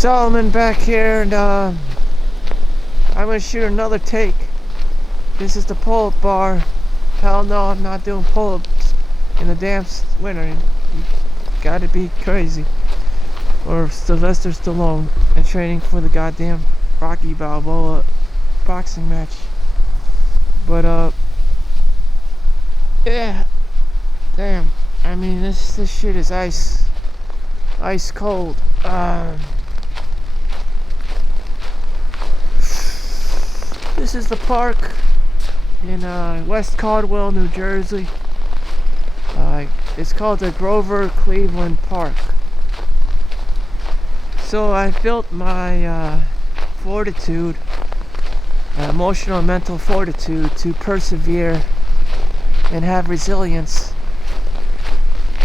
Solomon back here, and I'm gonna shoot another take. This is the pull-up bar. Hell no, I'm not doing pull-ups in the damn winter. You gotta be crazy. Or Sylvester Stallone and training for the goddamn Rocky Balboa boxing match. But yeah, damn. I mean, this shit is ice cold. This is the park in West Caldwell, New Jersey. It's called the Grover Cleveland Park. So I built my fortitude, emotional and mental fortitude to persevere and have resilience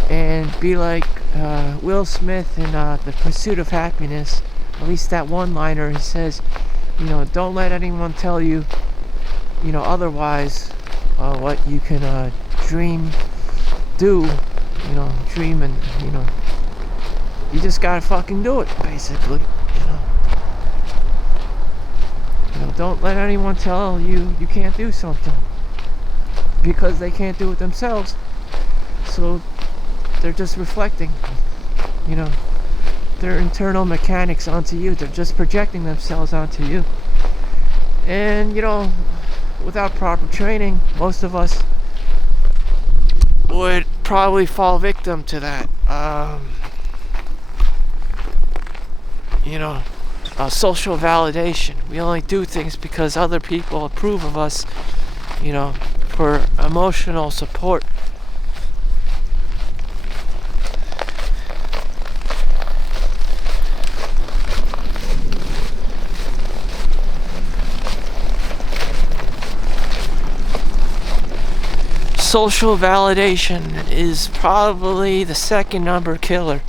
and be like Will Smith in The Pursuit of Happiness. At least that one-liner, he says, don't let anyone tell you, otherwise what you can dream and, you just gotta fucking do it, basically, don't let anyone tell you you can't do something, because they can't do it themselves, so they're just reflecting, their internal mechanics onto you. They're just projecting themselves onto you. And, without proper training, most of us would probably fall victim to that. Social validation. We only do things because other people approve of us, for emotional support. Social validation is probably the second number killer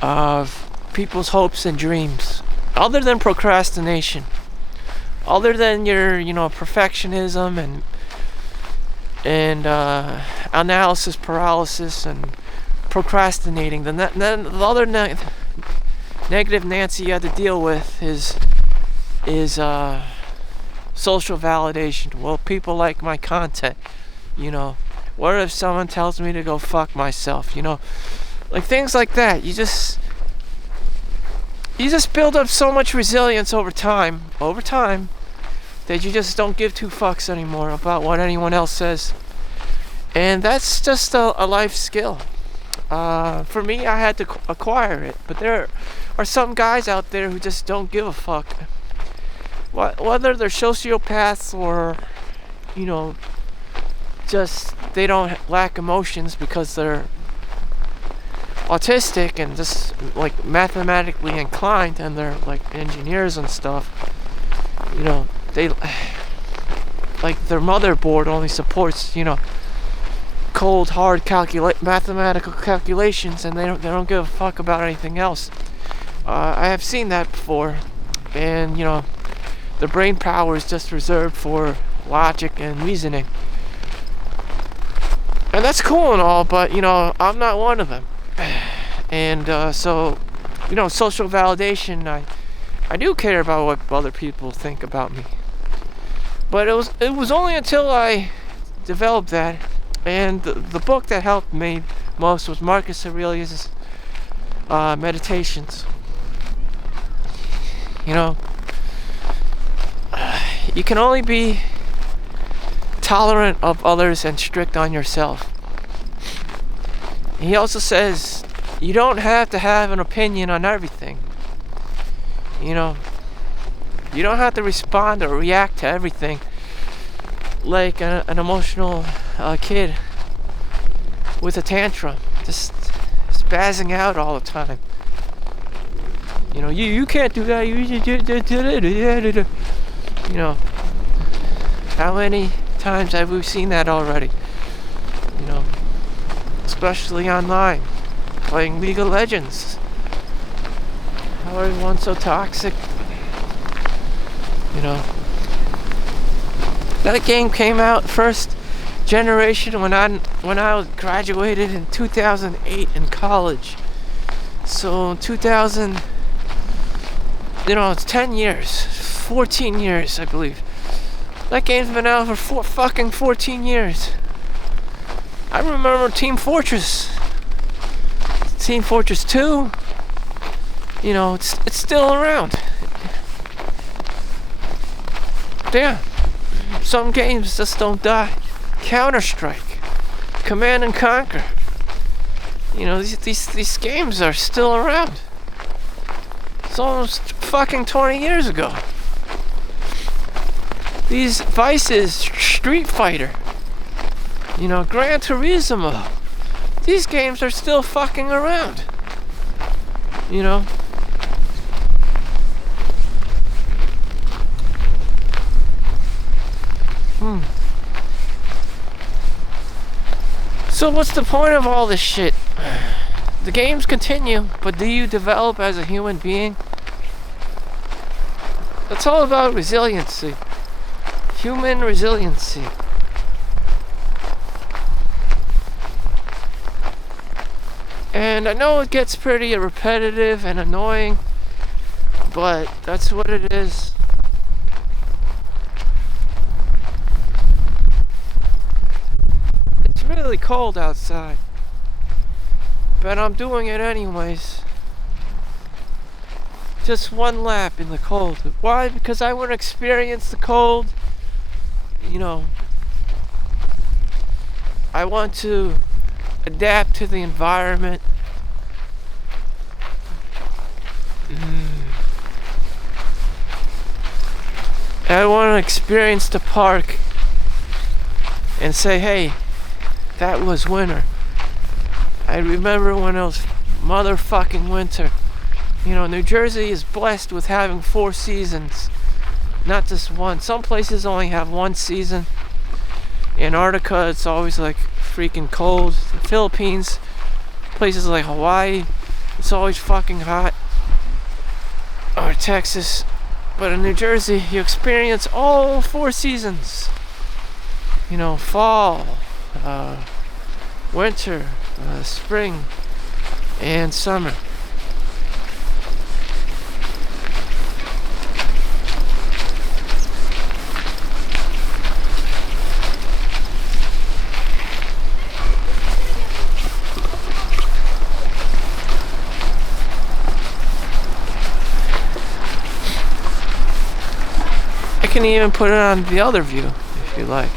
of people's hopes and dreams, other than procrastination, other than your perfectionism and analysis paralysis and procrastinating. The other negative Nancy you had to deal with is social validation. Well, people like my content. What if someone tells me to go fuck myself? Like things like that. You just build up so much resilience over time, that you just don't give two fucks anymore about what anyone else says. And that's just a life skill. For me, I had to acquire it, but there are some guys out there who just don't give a fuck. Whether they're sociopaths or, just they don't lack emotions because they're autistic and just like mathematically inclined, and they're like engineers and stuff. They like their motherboard only supports cold hard mathematical calculations, and they don't give a fuck about anything else. I have seen that before, and the brain power is just reserved for logic and reasoning. And that's cool and all, but, I'm not one of them. And so, social validation, I do care about what other people think about me. But it was only until I developed that, and the book that helped me most was Marcus Aurelius' Meditations. You can only be tolerant of others and strict on yourself. He also says you don't have to have an opinion on everything. You don't have to respond or react to everything like an emotional kid with a tantrum, just spazzing out all the time. You can't do that. How many times have we seen that already? Especially online, playing League of Legends. How everyone's so toxic. That game came out first generation when I graduated in 2008 in college. So in 2000 it's 10 years, 14 years, I believe. That game's been out for fucking 14 years. I remember Team Fortress 2. It's still around. Damn. Some games just don't die. Counter-Strike, Command and Conquer. These games are still around. It's almost fucking 20 years ago. These Vices, Street Fighter, Gran Turismo. These games are still fucking around. So what's the point of all this shit? The games continue, but do you develop as a human being? It's all about resiliency. Human resiliency. And I know it gets pretty repetitive and annoying, but that's what it is. It's really cold outside, but I'm doing it anyways. Just one lap in the cold. Why? Because I want to experience the cold. I want to adapt to the environment. I want to experience the park and say, hey, that was winter. I remember when it was motherfucking winter. New Jersey is blessed with having 4 seasons, not just one. Some places only have 1 season. Antarctica, it's always like freaking cold. The Philippines, places like Hawaii, it's always fucking hot. Or Texas. But in New Jersey, you experience all 4 seasons. Fall, winter, spring, and summer. I can even put it on the other view if you like.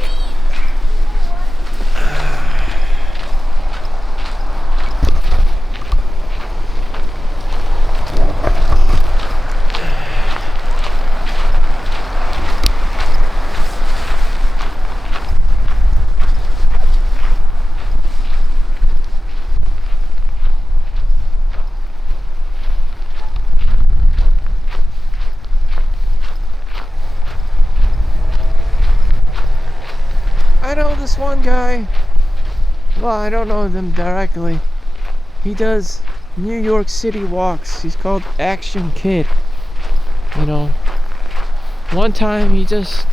I know this one guy. Well, I don't know them directly. He does New York City walks. He's called Action Kid. One time he just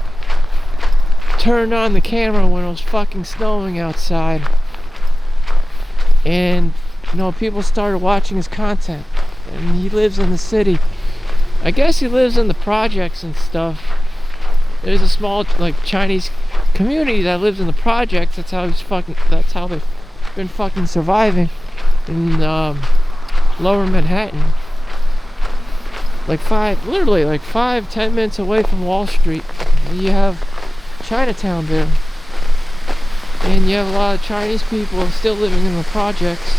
turned on the camera when it was fucking snowing outside. And, people started watching his content. And he lives in the city. I guess he lives in the projects and stuff. There's a small, Chinese community that lives in the projects. That's how they've been fucking surviving in lower Manhattan. Literally 5-10 minutes away from Wall Street. And you have Chinatown there. And you have a lot of Chinese people still living in the projects.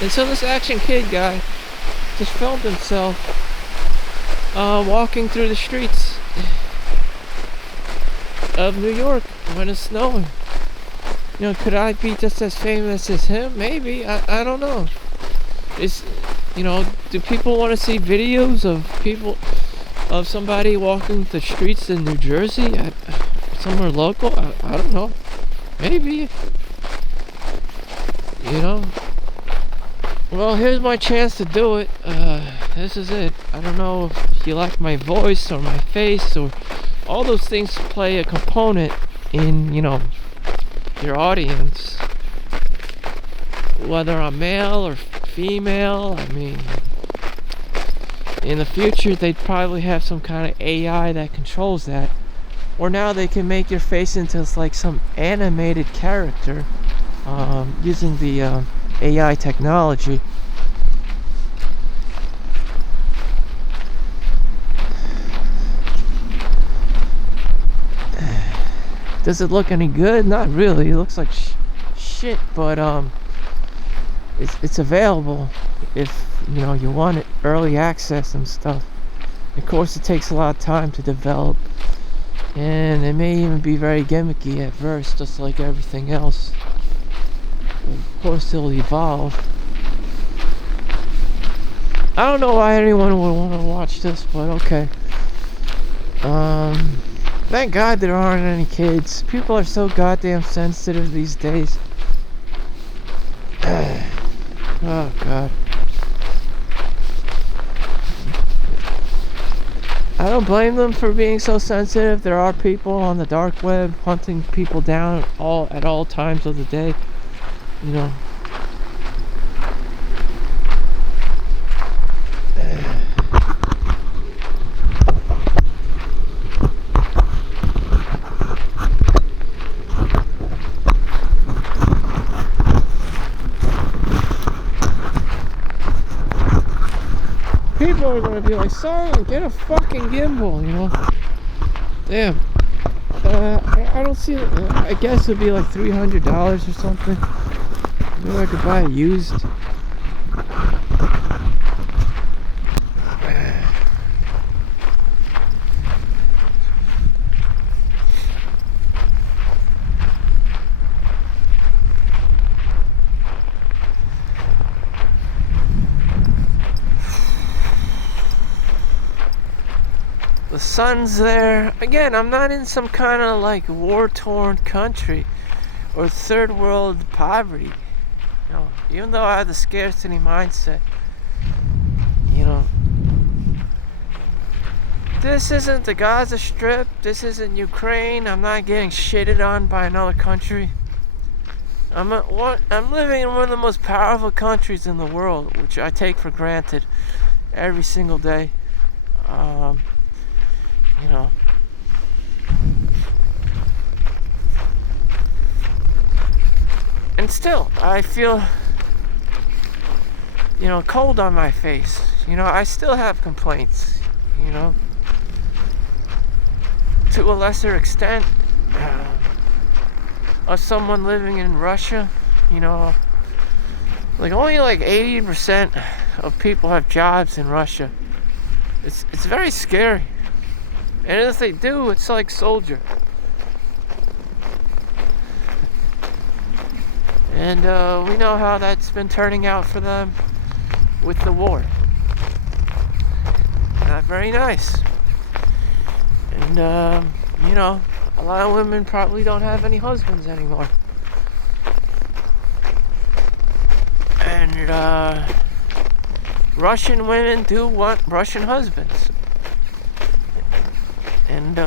And so this Action Kid guy just filmed himself walking through the streets of New York when it's snowing. Could I be just as famous as him? Maybe. I don't know. Do people want to see videos of somebody walking the streets in New Jersey somewhere local? I don't know. Maybe. Well, here's my chance to do it. This is it. I don't know if you like my voice or my face, or all those things play a component in, your audience. Whether I'm male or female, in the future they'd probably have some kind of AI that controls that. Or now they can make your face into like some animated character using the AI technology. Does it look any good? Not really. It looks like shit, but it's available if you want it, early access and stuff. Of course, it takes a lot of time to develop, and it may even be very gimmicky at first, just like everything else. Of course, it'll evolve. I don't know why anyone would want to watch this, but okay. Thank God there aren't any kids. People are so goddamn sensitive these days. Oh God. I don't blame them for being so sensitive. There are people on the dark web hunting people down at all times of the day. People are gonna be like, "Son, get a fucking gimbal," Damn. I don't see it. I guess it'd be like $300 or something. Maybe I could buy it used. The sun's there. Again, I'm not in some kind of like war-torn country or third world poverty. Even though I have the scarcity mindset, this isn't the Gaza Strip. This isn't Ukraine. I'm not getting shitted on by another country. I'm living in one of the most powerful countries in the world, which I take for granted every single day. And still, I feel, cold on my face. I still have complaints, to a lesser extent, of someone living in Russia, like only like 80% of people have jobs in Russia. It's very scary. And if they do, it's like soldier. And we know how that's been turning out for them with the war. Not very nice. And, a lot of women probably don't have any husbands anymore. And, Russian women do want Russian husbands. And,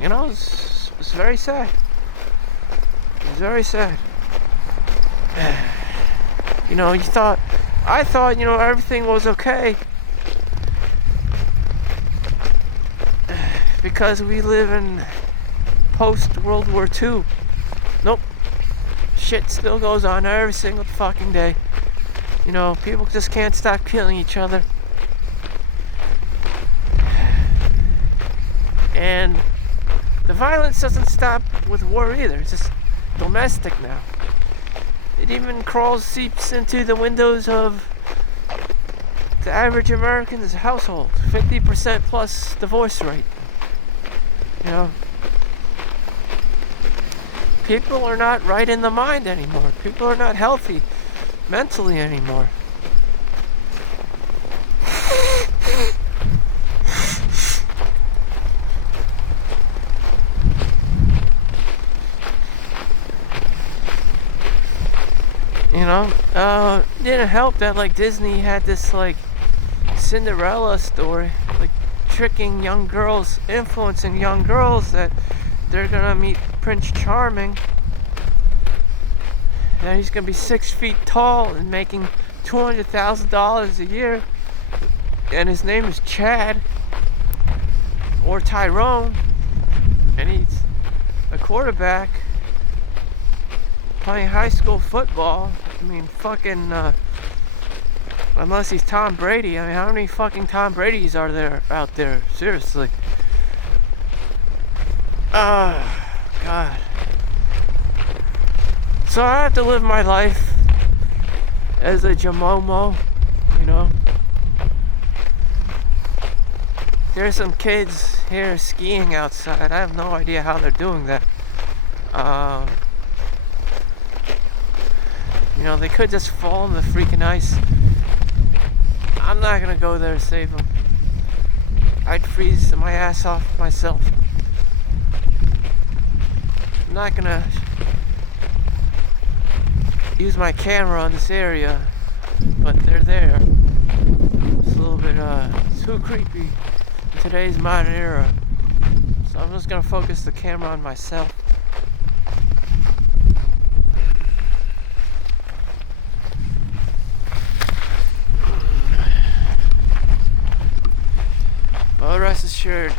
it's very sad. It's very sad. I thought, everything was okay. Because we live in post-World War II. Nope. Shit still goes on every single fucking day. People just can't stop killing each other. And the violence doesn't stop with war either. It's just domestic now. It even seeps into the windows of the average American's household. 50% plus divorce rate. People are not right in the mind anymore. People are not healthy mentally anymore. Didn't help that like Disney had this like Cinderella story, like tricking young girls, influencing young girls that they're gonna meet Prince Charming, that he's gonna be 6 feet tall and making $200,000 a year, and his name is Chad or Tyrone, and he's a quarterback playing high school football. I mean, fucking, unless he's Tom Brady. I mean, how many fucking Tom Bradys are there out there? Seriously. God. So I have to live my life as a Jamomo, you know. There's some kids here skiing outside. I have no idea how they're doing that. You know, they could just fall in the freaking ice. I'm not gonna go there to save them. I'd freeze my ass off myself. I'm not gonna use my camera on this area, but they're there. It's a little bit too creepy in today's modern era. So I'm just gonna focus the camera on myself. Well, rest assured,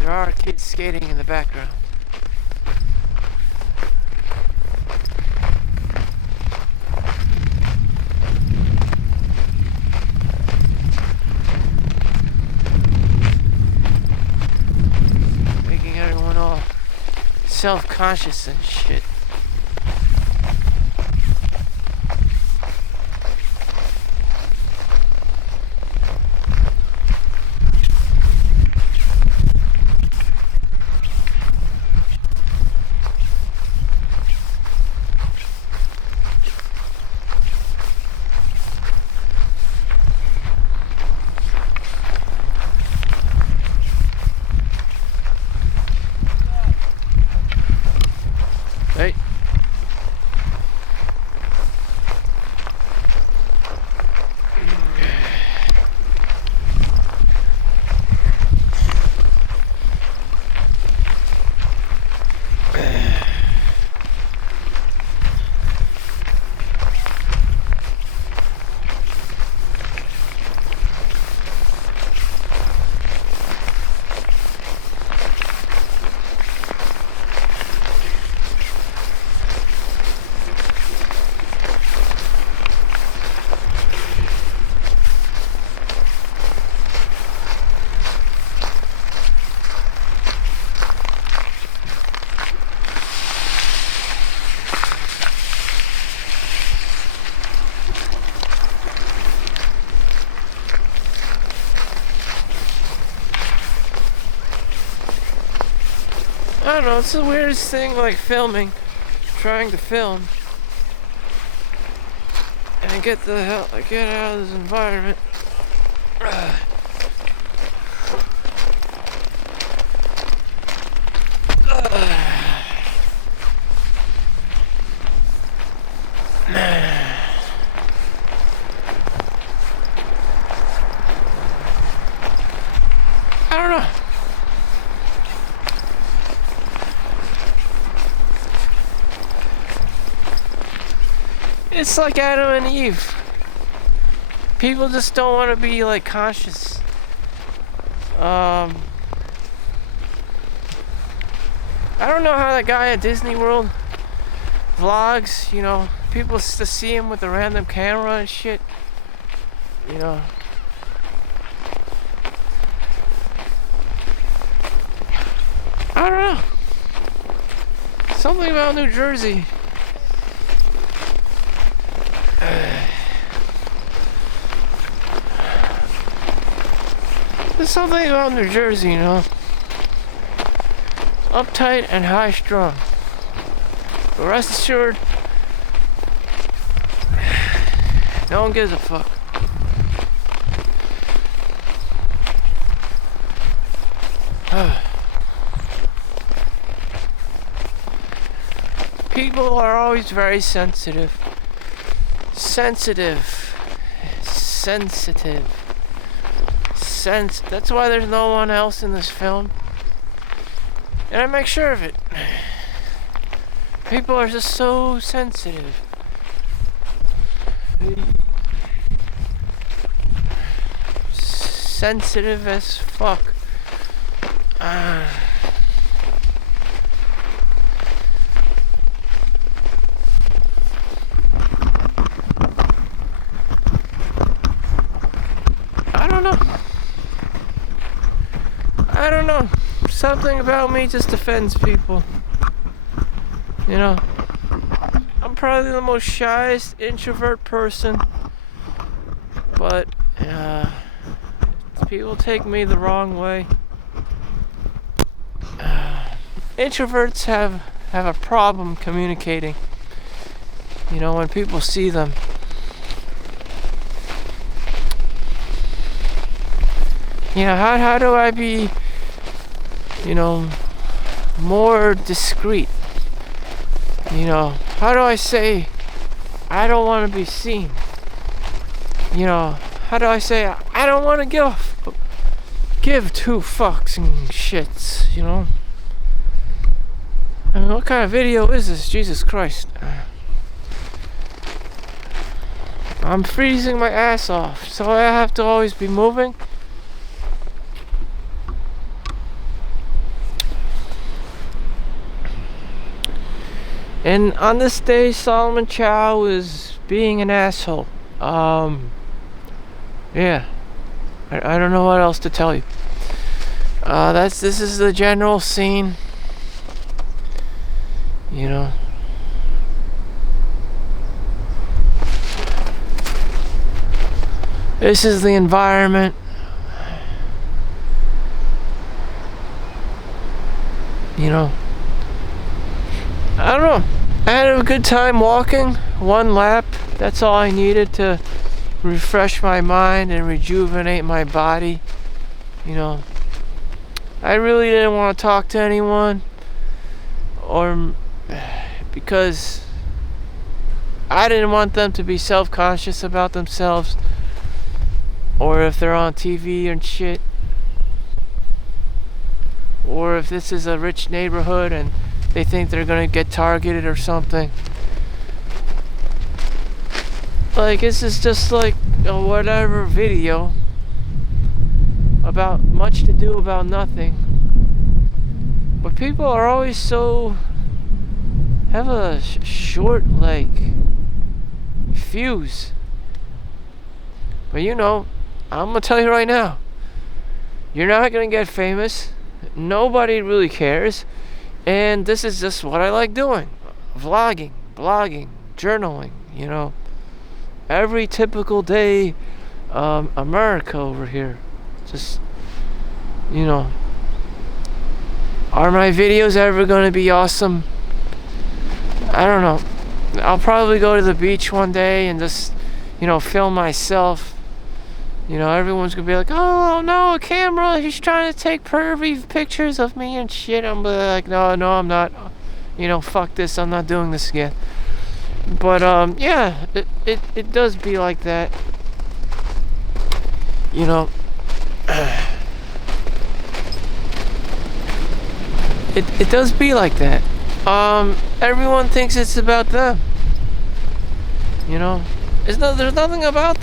there are kids skating in the background. Making everyone all self-conscious and shit. Hey. I don't know, it's the weirdest thing, like filming, trying to film, and get out of this environment. I don't know. It's like Adam and Eve. People just don't want to be like conscious. I don't know how that guy at Disney World vlogs, you know, people just see him with a random camera and shit, you know. I don't know. Something about New Jersey. There's something about New Jersey, you know. Uptight and high strung. But rest assured, no one gives a fuck. People are always very sensitive. That's why there's no one else in this film. And I make sure of it. People are just so sensitive. sensitive as fuck. I don't know. Something about me just offends people. You know, I'm probably the most shyest introvert person, but people take me the wrong way. Introverts have a problem communicating. You know, when people see them. You know, how do I be, you know, more discreet? You know, how do I say I don't want to be seen? You know, how do I say I don't want to give two fucks and shits, you know? I mean, what kind of video is this? Jesus Christ. I'm freezing my ass off, so I have to always be moving. And on this day, Solomon Chau is being an asshole. Yeah. I don't know what else to tell you. This is the general scene. You know. This is the environment. You know. I don't know. I had a good time walking. 1 lap. That's all I needed to refresh my mind and rejuvenate my body. You know. I really didn't want to talk to anyone. Or because I didn't want them to be self-conscious about themselves. Or if they're on TV and shit. Or if this is a rich neighborhood and they think they're gonna get targeted or something. Like, this is just like a whatever video about much to do about nothing. But people are always so have a short like fuse. But you know, I'm gonna tell you right now, you're not gonna get famous. Nobody really cares. And this is just what I like doing. Vlogging, blogging, journaling, you know. Every typical day, America over here. Just, you know. Are my videos ever going to be awesome? I don't know. I'll probably go to the beach one day and just, you know, film myself. You know, everyone's gonna be like, oh no, a camera, he's trying to take pervy pictures of me and shit. I'm like, no, I'm not. You know, fuck this, I'm not doing this again. But yeah, it does be like that. You know, it does be like that. Everyone thinks it's about them. You know, there's nothing about.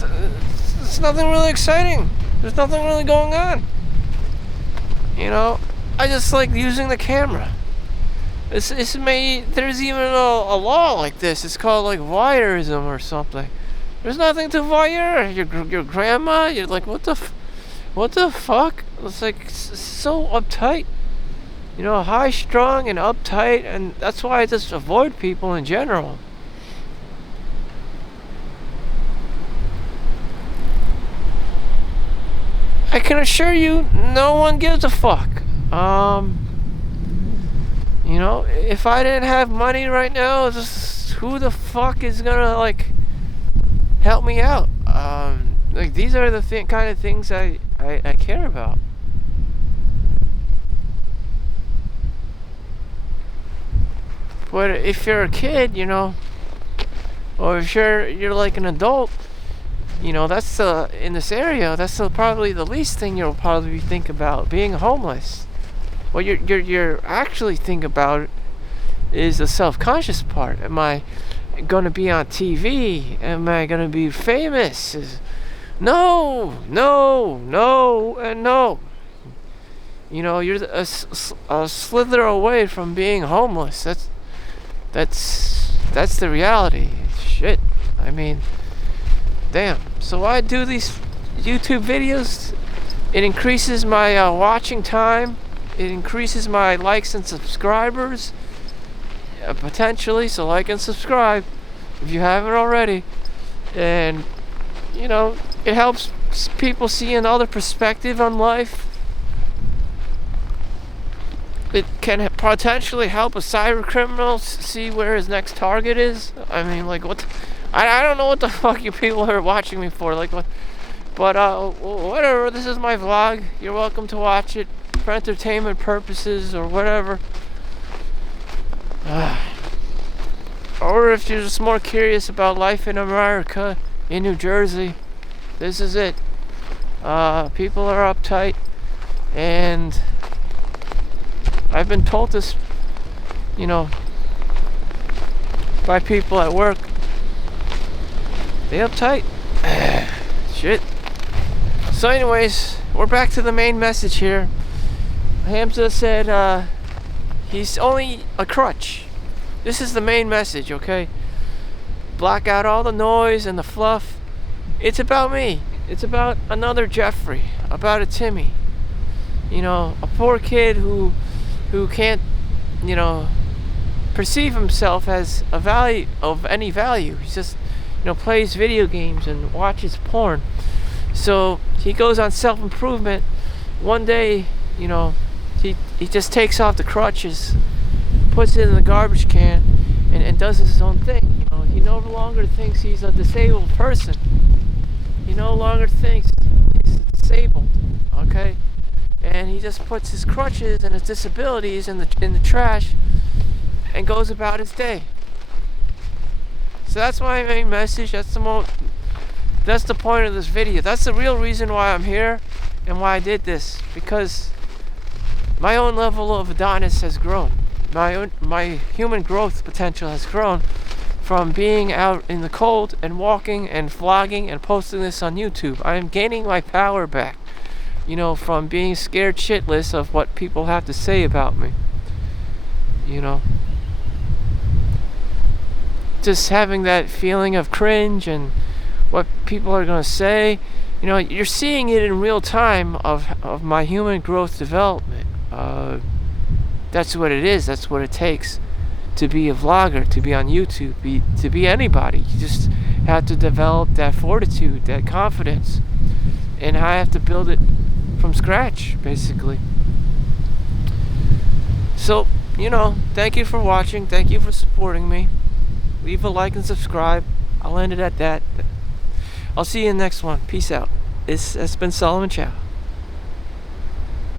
It's nothing really exciting. There's nothing really going on. You know, I just like using the camera. There's even a law like this. It's called like voyeurism or something. There's nothing to voyeur. Your grandma. You're like, what the fuck? It's like so uptight. You know, high strung and uptight, and that's why I just avoid people in general. I can assure you, no one gives a fuck. You know, if I didn't have money right now, just who the fuck is gonna like help me out? Like these are the kind of things I care about. But if you're a kid, you know, or if you're like an adult, you know, that's in this area, that's probably the least thing you'll probably think about, being homeless. What you're actually think about is the self-conscious part. Am I going to be on TV? Am I going to be famous? No, no, no, and no. You know, you're a slither away from being homeless. That's the reality. Shit. I mean, damn. So I do these YouTube videos. It increases my watching time. It increases my likes and subscribers. Potentially, so like and subscribe if you haven't already. And, you know, it helps people see another perspective on life. It can potentially help a cyber criminal see where his next target is. I mean, like, what? I don't know what the fuck you people are watching me for. Like, what? But, whatever. This is my vlog. You're welcome to watch it for entertainment purposes or whatever. Or if you're just more curious about life in America, in New Jersey, this is it. People are uptight, and I've been told this, you know, by people at work. They uptight. Shit. So anyways, we're back to the main message here. Hamza said he's only a crutch. This is the main message, okay? Block out all the noise and the fluff. It's about me. It's about another Jeffrey, about a Timmy. You know, a poor kid who can't, you know, perceive himself as a value of any value. He just, you know, plays video games and watches porn. So he goes on self-improvement. One day, you know, he just takes off the crutches, puts it in the garbage can, and does his own thing. You know, he no longer thinks he's a disabled person. He no longer thinks he's disabled. Okay, and he just puts his crutches and his disabilities in the trash and goes about his day. So that's my main message. That's the point of this video. That's the real reason why I'm here and why I did this, because my own level of Adonis has grown. My human growth potential has grown from being out in the cold and walking and vlogging and posting this on YouTube. I am gaining my power back, you know, from being scared shitless of what people have to say about me. You know, just having that feeling of cringe and what people are going to say. You know, you're seeing it in real time of my human growth development. That's what it is. That's what it takes to be a vlogger, to be on YouTube, to be anybody. You just have to develop that fortitude, that confidence. And I have to build it from scratch, basically. So, you know, thank you for watching. Thank you for supporting me. Leave a like and subscribe. I'll end it at that. I'll see you in the next one. Peace out. It's been Solomon Chau.